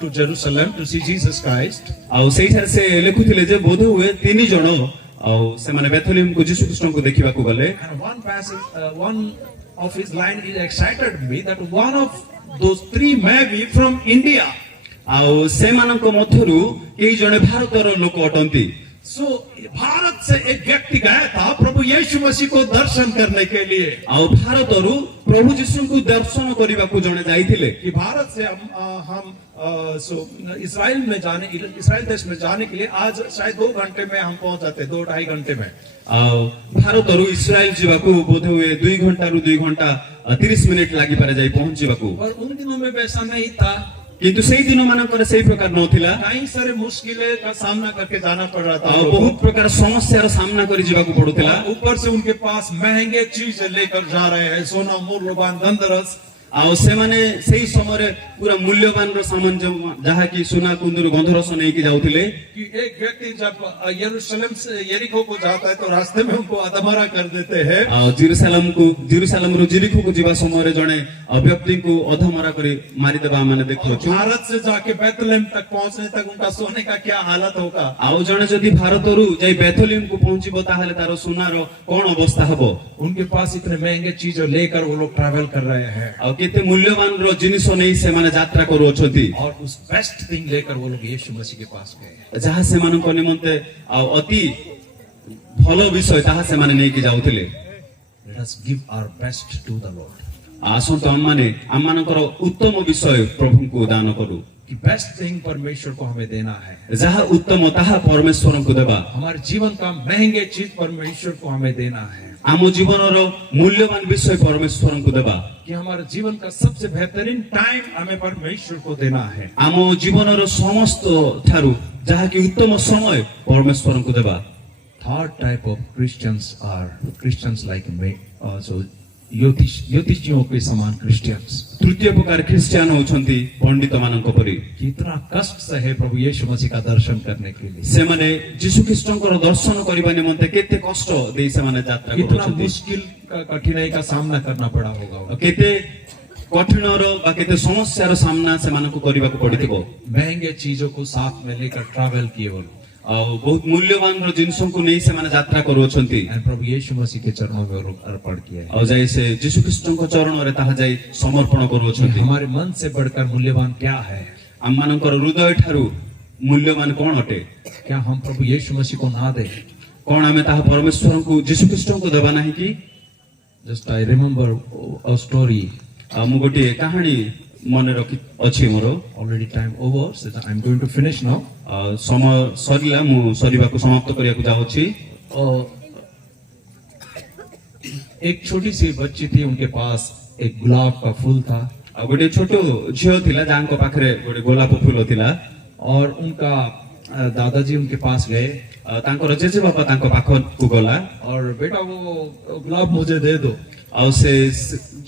to Jerusalem to see Jesus Christ. ଆଉ ସେଇଠାରେ ସେ ଲେଖୁଥିଲେ ଯେ ବୋଧ ହୁଏ 3 ଜଣ ଆଉ ସେମାନେ ବେଥଲେହେମକୁ ଯୀଶୁ ଖ୍ରୀଷ୍ଟଙ୍କୁ ଦେଖିବାକୁ ଗଲେ. And one passage, one of his line is excited me that one of those 3 may be from India. ଆଉ ସେମାନଙ୍କ ମଧ୍ୟରୁ କେହି ଜଣେ ଭାରତର ଲୋକ ଅଟନ୍ତି. So भारत से एक व्यक्ति गया था प्रभु यीशु मसीह को दर्शन करने के लिए ଆଉ ଭାରତରୁ ପ୍ରଭୁ ଯୀଶୁଙ୍କୁ ଦର୍ଶନ କରିବାକୁ ଜଣେ ଯାଇଥିଲେ। कि भारत से हम इस्राएल देश में जाने के लिए आज शायद 2 घंटे में हम पहुंच जाते, 2-2.5 घंटे में। ଆଉ ଭାରତରୁ ଇସ୍ରାଏଲ ଯିବାକୁ ବୋଧ ହୁଏ 2 ଘଣ୍ଟାରୁ 2 ଘଣ୍ଟା 30 ମିନିଟ ଲାଗିପାରେ ଯାଇ ପହଞ୍ଚିବାକୁ। पर उन दिनों में वैसा नहीं था। କିନ୍ତୁ ସେଇ ଦିନ ମାନଙ୍କରେ ସେଇ ପ୍ରକାର ନଥିଲା। कई सारे मुश्किलें का सामना करके जाना पड़ रहा था ଆଉ ବହୁତ ପ୍ରକାର ସମସ୍ୟାର ସାମ୍ନା କରି ଯିବାକୁ ପଡୁଥିଲା। और ऊपर से उनके पास महंगे चीज लेकर जा रहे हैं, सोना मूल्यवान गंधरस। ଆଉ ସେମାନେ ସେଇ ସମୟରେ ପୁରା ମୂଲ୍ୟବାନର ସାମାନ ଯାହାକି ସୁନା କୁନ୍ଦୁରୁ ଗନ୍ଧରସ ନେଇକି ଯାଉଥିଲେ। कि एक व्यक्ति जब यरूशलेम से यरीको को जाता है तो रास्ते में उनको अधमरा कर देते हैं। ଆଉ ଜେରୁସାଲେମରୁ ଜିରିଖୋକୁ ଯିବା ସମୟରେ ଜଣେ ବ୍ୟକ୍ତିଙ୍କୁ ଅଧମରା କରି ମାରିଦେବା ଆମେ ଦେଖୁଛୁ। भारत से जाके बैतलहम तक पहुंचने तक उनका सोने का क्या हालत होगा। ଆଉ ଜଣେ ଯଦି ଭାରତରୁ ଯାଇ ବେଥଲିମକୁ ପହଞ୍ଚିବ ତାହେଲେ ତାର ସୁନାର କଣ ଅବସ୍ଥା ହବ। उनके पास इतने महंगे चीजें लेकर वो लोग ट्रैवल कर रहे हैं ଆଉ କେତେ ମୂଲ୍ୟବାନର ଜିନିଷ ନେଇ ସେମାନେ ଯାତ୍ରା କରୁଅଛନ୍ତି। और उस बेस्ट थिंग लेकर वो लोग यीशु मसीह के पास गए। ଯାହା ସେମାନଙ୍କ ନିମନ୍ତେ ଆଉ ଅତି ଭଲ ବିଷୟ ତାହା ସେମାନେ ନେଇକି ଯାଉଥିଲେ। Let us give our best to the Lord. ଆସନ୍ତୁ ଆମମାନଙ୍କର ଉତ୍ତମ ବିଷୟ ପ୍ରଭୁଙ୍କୁ ଦାନ କରୁ। कि बेस्ट थिंग परमेश्वर को हमें देना है। ଯାହା ଉତ୍ତମ ତାହା ପରମେଶ୍ୱରଙ୍କୁ ଦେବା। हमारे जीवन का महंगे चीज परमेश्वर को हमें देना है। ଆମ ଜୀବନର ମୂଲ୍ୟବାନ ବିଷୟ ପରମେଶ୍ୱରଙ୍କୁ ଦେବା। कि हमारे जीवन का सबसे बेहतरीन टाइम हमें परमेश्वर को देना है। ଆମ ଜୀବନର ସମସ୍ତ ଠାରୁ ଯାହାକି ଉତ୍ତମ ସମୟ ପରମେଶ୍ୱରଙ୍କୁ ଦେବା। Third type of Christians are Christians like me, so ज्योतिषियों के समान क्रिश्चियंस। ତୃତୀୟ ପ୍ରକାର ଖ୍ରୀଷ୍ଟିଆନ ହେଉଛନ୍ତି ପଣ୍ଡିତ ମାନଙ୍କ ପରି। कितना कष्ट से है प्रभु यीशु मसीह का दर्शन करने के लिए। ସେମାନେ ଯୀଶୁ ଖ୍ରୀଷ୍ଟଙ୍କର ଦର୍ଶନ କରିବା ନିମନ୍ତେ କେତେ କଷ୍ଟ ଦେଇ ସେମାନେ ଯାତ୍ରା कितना କରୁଛନ୍ତି। मुश्किल का कठिनाई का सामना करना पड़ा होगा। କେତେ କଠିନର ବା କେତେ ସମସ୍ୟାର ସାମ୍ନା ସେମାନଙ୍କୁ କରିବାକୁ ପଡିଥିବ। महंगे चीजों को साथ में लेकर ट्रैवल किए वो लोग। ଆଉ ବହୁତ ମୂଲ୍ୟବାନର ଜିନିଷକୁ ନେଇ ସେମାନେ ଯାତ୍ରା କରୁଅଛନ୍ତି। और प्रभु यीशु मसीह के चरणों में वो लोग अर्पण किए। ଆଉ ଯାଇ ସେ ଯୀଶୁ ଖ୍ରୀଷ୍ଟଙ୍କ ଚରଣରେ ତାହା ଯାଇ ସମର୍ପଣ କରୁଅଛନ୍ତି। हमारे मन से बढ़कर मूल्यवान क्या है। ଆମମାନଙ୍କର ହୃଦୟ ଠାରୁ ମୂଲ୍ୟବାନ କଣ ଅଟେ। क्या हम प्रभु यीशु मसीह को ना दे। କଣ ଆମେ ତାହା ପରମେଶ୍ୱରଙ୍କୁ ଯୀଶୁ ଖ୍ରୀଷ୍ଟଙ୍କୁ ଦେବା ନାହିଁ କି। Just I remember a story. ମୁଁ ଗୋଟିଏ କାହାଣୀ ମନେ ରଖି ଅଛି ମୋର। Already time over, so I am going to finish now. ସମୟ ସରିଲା, ମୁଁ ସରିବାକୁ ସମାପ୍ତ କରିବାକୁ ଯାଉଛି। एक छोटी सी बच्ची थी, उनके पास एक गुलाब का फूल था। ଆଉ ଗୋଟେ ଛୋଟ ଝିଅ ଥିଲା ଯାହାଙ୍କ ପାଖରେ ଗୋଟେ ଗୋଲାପ ଫୁଲ ଥିଲା। और उनका दादाजी उनके पास गए ତାଙ୍କର ଜେଜେବାପା ତାଙ୍କ ପାଖକୁ ଗଲା। और बेटा वो गुलाब मुझे दे दो। ଆଉ ସେ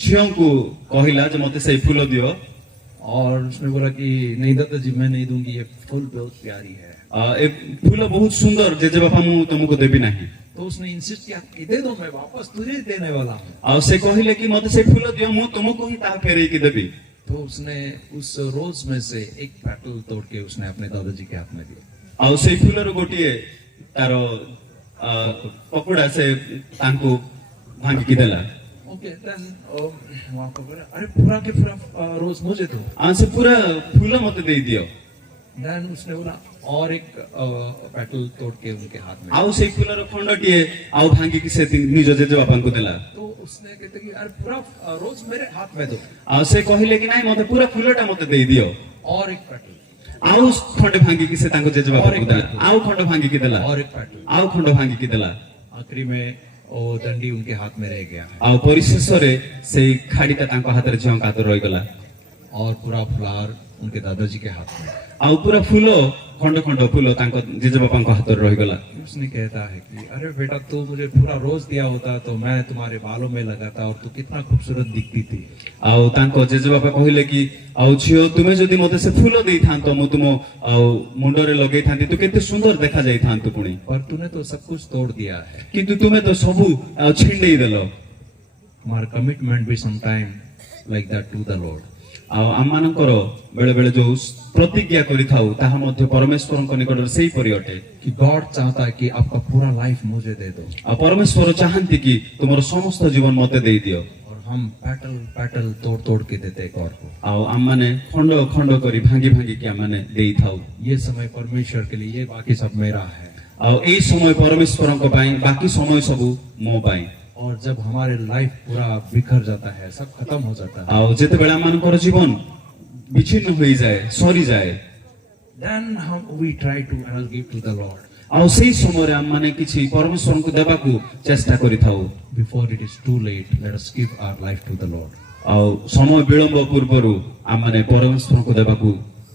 ଝିଅଙ୍କୁ କହିଲା ଯେ ମତେ ସେଇ ଫୁଲ ଦିଅ। और उसने बोला कि नहीं दादाजी मैं नहीं दूंगी, ये फूल बहुत प्यारी है। ଏ ଫୁଲ ବହୁତ ସୁନ୍ଦର ଜେଜେବାପା, ମୁଁ ତମକୁ ଦେବି ନାହିଁ। तो उसने इंसिस्ट किया कि दे दो, मैं वापस तुझे देने वाला हूँ। ଆଉ ସେ କହିଲେ କି ମତେ ସେଇ ଫୁଲ ଦିଅ, ମୁଁ ତୁମକୁ ହିଁ ତାହା ଫେରେଇକି ଦେବି। तो उसने उस रोज में से एक पेटल तोड़ के उसने अपने दादाजी के हाथ में दिया। ଆଉ ସେଇ ଫୁଲର ଗୋଟିଏ ତାର ପକୁଡା ସେ ତାଙ୍କୁ ଭାଙ୍ଗିକି ଦେଲା। ओके देन वहां पर बोला, अरे पूरा के पूरा रोज मुझे दो। ଆଉ ସେ ପୁରା ଫୁଲ ମତେ ଦେଇଦିଅ। देन उसने बोला और एक पेटल तोड़ के उनके हाथ में। ଆଉ ସେଇ ଫୁଲର ଖଣ୍ଡଟିଏ ଆଉ ଭାଙ୍ଗିକି ସେ ନିଜ ଜେଜେବାପାଙ୍କୁ ଦେଲା। तो उसने कहते कि अरे पूरा रोज मेरे हाथ में दो। ଆଉ ସେ କହିଲେ କି ନାଇଁ ମତେ ପୁରା ଫୁଲଟା ମତେ ଦେଇଦିଅ। और एक पेटल ଆଉ ଖଣ୍ଡେ ଭାଙ୍ଗିକି ସେ ତାଙ୍କ ଜେଜେବାପାଙ୍କୁ ଦେଲା। ଆଉ ଖଣ୍ଡ ଭାଙ୍ଗିକି ଦେଲା। और एक पेटल। ଆଉ ଖଣ୍ଡ ଭାଙ୍ଗିକି ଦେଲା। आखिरी में वो डंडी उनके हाथ में रह गया है। ଆଉ ପରିଶେଷରେ ସେଇ ଖାଡିଟା ତାଙ୍କ ହାତରେ ଝିଅଙ୍କ ହାତରେ ରହିଗଲା। और पूरा फ्लावर उनके दादाजी के हाथ में। ଆଉ ପୁରା ଫୁଲ ଖଣ୍ଡ ଖଣ୍ଡ ଫୁଲ ତାଙ୍କ ଜେଜେବାପାଙ୍କ ହାତରେ ରହିଗଲା। उसने कहता है कि अरे बेटा तू मुझे पूरा रोज दिया होता तो मैं तुम्हारे बालों में लगाता और तू कितना खूबसूरत दिखती थी। ଆଉ ତାଙ୍କ ଜେଜେବାପା କହିଲେ କି ଆଉ ଝିଅ ତୁମେ ଯଦି ମତେ ସେ ଫୁଲ ଦେଇଥାନ୍ତ, ମୁଁ ତୁମ ଆଉ ମୁଣ୍ଡରେ ଲଗେଇଥାନ୍ତି, ତୁ କେତେ ସୁନ୍ଦର ଦେଖା ଯାଇଥାନ୍ତୁ। ପୁଣି पर तूने तो सब कुछ तोड़ दिया है। କିନ୍ତୁ ତୁମେ ତ ସବୁ ଛିଣ୍ଡେଇ ଦେଲ। हमारा कमिटमेंट भी some time like that to the lord. ଆଉ ଆମମାନଙ୍କର ବେଳେ ବେଳେ ଯୋଉ ପ୍ରତିଜ୍ଞା କରିଥାଉ ତାହା ମଧ୍ୟ ପରମେଶ୍ୱରଙ୍କ ନିକଟରେ ସେଇପରି ଅଟେ। कि गॉड चाहता है कि आपका पूरा लाइफ मुझे दे दो। ଆଉ ପରମେଶ୍ୱର ଚାହାନ୍ତି କି ତୁମର ସମସ୍ତ ଜୀବନ ମତେ ଦେଇଦିଅ। और हम पैटल पैटल तोड़ तोड़ के देते गॉड को। ଆଉ ଆମମାନେ ଖଣ୍ଡ ଖଣ୍ଡ କରି ଭାଙ୍ଗି ଭାଙ୍ଗିକି ଆମମାନେ ଦେଇଥାଉ। ये समय परमेश्वर के लिए, ये बाकी सब मेरा है। ଆଉ ଏଇ ସମୟ ପରମେଶ୍ୱରଙ୍କ ପାଇଁ ବାକି ସମୟ ସବୁ ମୋ ପାଇଁ और जब हमारे लाइफ पूरा बिखर जाता है, सब खत्म हो जाता है, ଆଉ ଯେତେବେଳେ ଆମମାନଙ୍କର ଜୀବନ ବିଚ୍ଛିନ୍ନ ହୋଇଯାଏ ସରିଯାଏ then we try to give to the Lord ଆଉ ସେଇ ସମୟରେ ଆମମାନେ କିଛି ପରମେଶ୍ୱରଙ୍କୁ ଦେବାକୁ ଚେଷ୍ଟା କରିଥାଉ before it is too late. Let us give our life to the Lord. ଆଉ ସମୟ ବିଳମ୍ବ ପୂର୍ବରୁ ଆମମାନେ ପରମେଶ୍ୱରଙ୍କୁ ଦେବାକୁ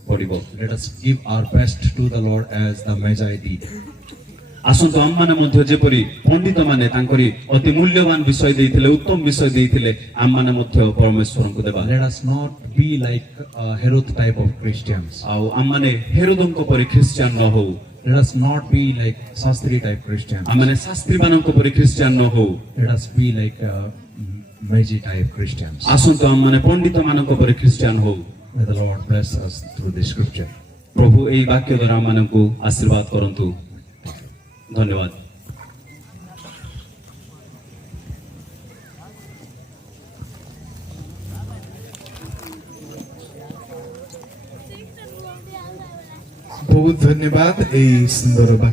ପଡିବ Let us give our best to the Lord as the Magi did. ଆସନ୍ତୁ ଆମମାନେ ମଧ୍ୟ ଯେପରି ପଣ୍ଡିତମାନେ ତାଙ୍କରି ଅତି ମୂଲ୍ୟବାନ ବିଷୟ ଦେଇଥିଲେ ଉତ୍ତମ ବିଷୟ ଦେଇଥିଲେ ଆମମାନେ ମଧ୍ୟ ପରମେଶ୍ୱରଙ୍କୁ ଦେବା Let us not be like Herod type of Christians. ଆଉ ଆମମାନେ ହେରୋଦଙ୍କ ପରି ଖ୍ରୀଷ୍ଟିଆନ ନ ହଉ Let us not be like Shastri type Christians. ଆମମାନେ ଶାସ୍ତ୍ରୀ ମାନଙ୍କ ପରି ଖ୍ରୀଷ୍ଟିଆନ ନ ହଉ Let us be like Magi type Christians. ଆସନ୍ତୁ ଆମମାନେ ପଣ୍ଡିତ ମାନଙ୍କ ପରି ଖ୍ରୀଷ୍ଟିଆନ ହଉ May the Lord bless us through this scripture. ପ୍ରଭୁ ଏଇ ବାକ୍ୟ ଦ୍ୱାରା ଆମମାନଙ୍କୁ ଆଶୀର୍ବାଦ କରନ୍ତୁ ଧନ୍ୟବାଦ बहुत धन्यवाद এই সুন্দর